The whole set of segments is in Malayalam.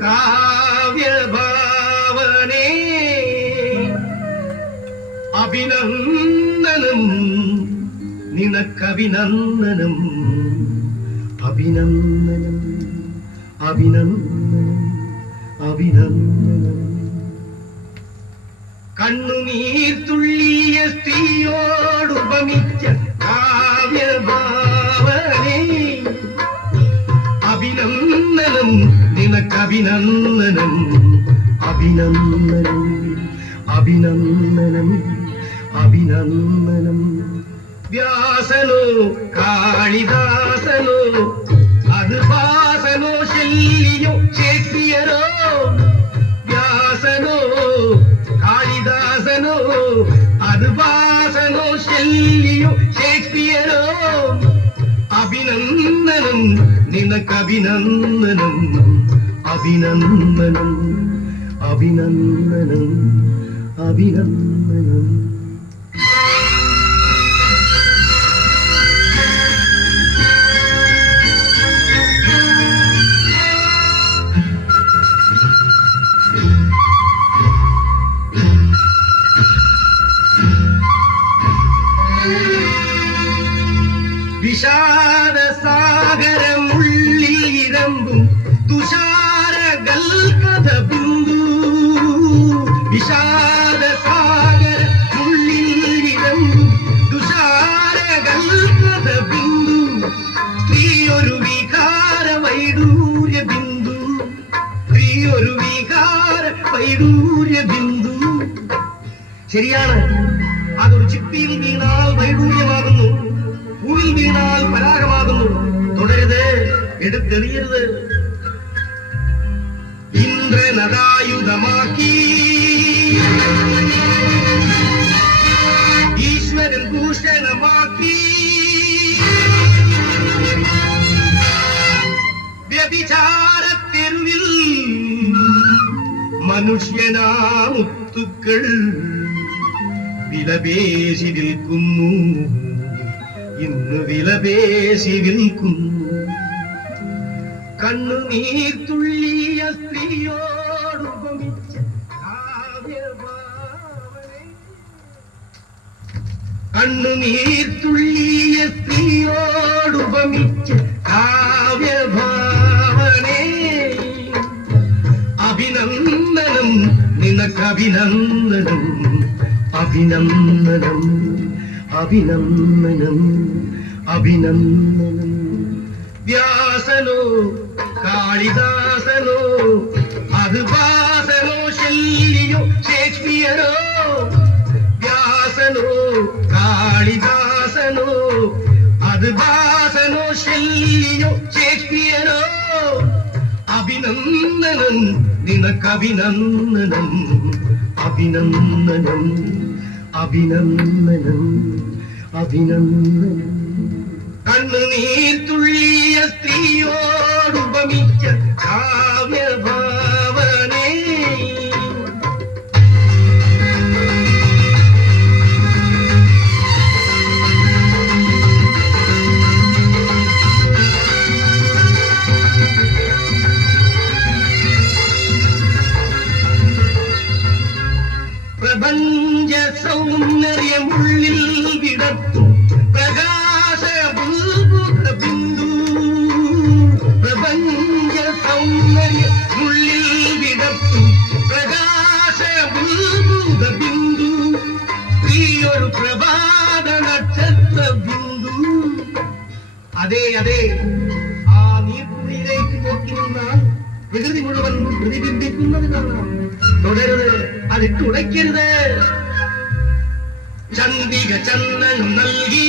കാവ്യഭാവനേ. അഭിനന്ദനം നിനക്കഭിനന്ദനം അഭിനന്ദനം അഭിനന്ദനം അഭിനന്ദനം. കണ്ണുനീർ തുള്ളിയ സ്ത്രീയോടുപമിച്ച നിനക്കഭിനന്ദനം അഭിനന്ദനം അഭിനന്ദനം അഭിനന്ദനം വ്യാസനോ കാളിദാസനോ അത് ഭാസനോ ശല്യോ ഷേക്സ്പിയറോ വ്യാസനോ കാളിദാസനോ അത് ഭാസനോ ശല്യോ ഷേക്സ്പിയറോ അഭിനന്ദനം നിനക്കഭിനന്ദനം അഭിനന്ദനം അഭിനന്ദനം അഭിനന്ദനം അഭിനന്ദനം. വിഷാദ സാഗരമുള്ളിരമ്പും തുഷാ വിഷാദ സാഗര മുള്ളിൽ ഇരമ്പും തുഷാര ഗൽകഥ ബിന്ദു. സ്ത്രീ ഒരു വികാര ബിന്ദു. സ്ത്രീ ഒരു വികാര ബിന്ദു. ശരിയാണ്. അതൊരു ചിപ്പിയിൽ വീണാൽ വൈഡൂര്യമാകുന്നു. പൂവിൽ വീണാൽ പരാഗമാകുന്നു. തുടരുത്. എടുത്തെറിയരുത്. മനുഷ്യനാമുത്തുക്കൾ വിലപേശി വിൽക്കുന്നു ഇന്ന് വിലപേശി വിൽക്കുന്നു കണ്ണുനീർ തുള്ളിയ സ്ത്രീയോടുപമിച്ച സ്ത്രീയോടുപമിച്ച് തുള്ളിയ കാവ്യഭാവനേ. നിനക്കഭിനന്ദനം അഭിനന്ദനം അഭിനന്ദനം അഭിനന്ദനം. വ്യാസനോ കാളിദാസനോ അത് ഭാസനോ ശല്യോ ഷേക്സ്പിയറോ വ്യാസനോ കാളിദാസനോ അത് അഭിനന്ദനം നിനക്കഭിനന്ദനം അഭിനന്ദനം അഭിനന്ദനം അഭിനന്ദനം. കണ്ണുനീർ തുള്ളിയ സ്ത്രീയോടുപമിച്ച കാവ്യഭാവനേ സൗന്ദര്യമുള്ളിൽ വിടത്തും പ്രകാശ ബിന്ദു പ്രപഞ്ച സൗന്ദര്യമുള്ളിൽ വിടത്തും പ്രകാശ ബിന്ദു സ്ത്രീയൊരു പ്രഭാത നക്ഷത്ര ബിന്ദു അതെ അതെ. ആ നീർക്കുഴിയിലേക്ക് നോക്കി നിന്നാൽ പ്രകൃതി മുഴുവൻ പ്രതിബിംബിക്കുന്നത് കാണാം തുടരുത് അത് ഉടയ്ക്കരുത് ചന്ദ്രിക ചന്ദനം നൽകി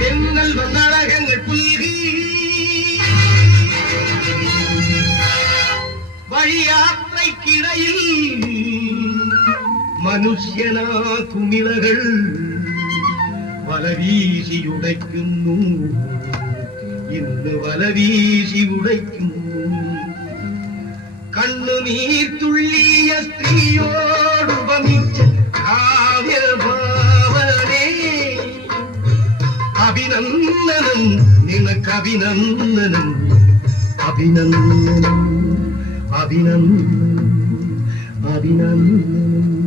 തെന്നൽ വന്നഴകങ്ങൾ പുൽകി വഴിയാത്രയ്ക്കിടയിൽ മനുഷ്യനാ കുമിളകൾ വലവീശി ഉടയ്ക്കുന്നു ഇന്ന് വലവീശി ഉടയ്ക്കുന്നു കണ്ണുനീർ തുള്ളിയ സ്ത്രീയോടുപമിച്ച കാവ്യഭാവനേ. അഭിനന്ദനം നിനക്ക് അഭിനന്ദനം അഭിനന്ദനം അഭിനന്ദനം അഭിനന്ദനം.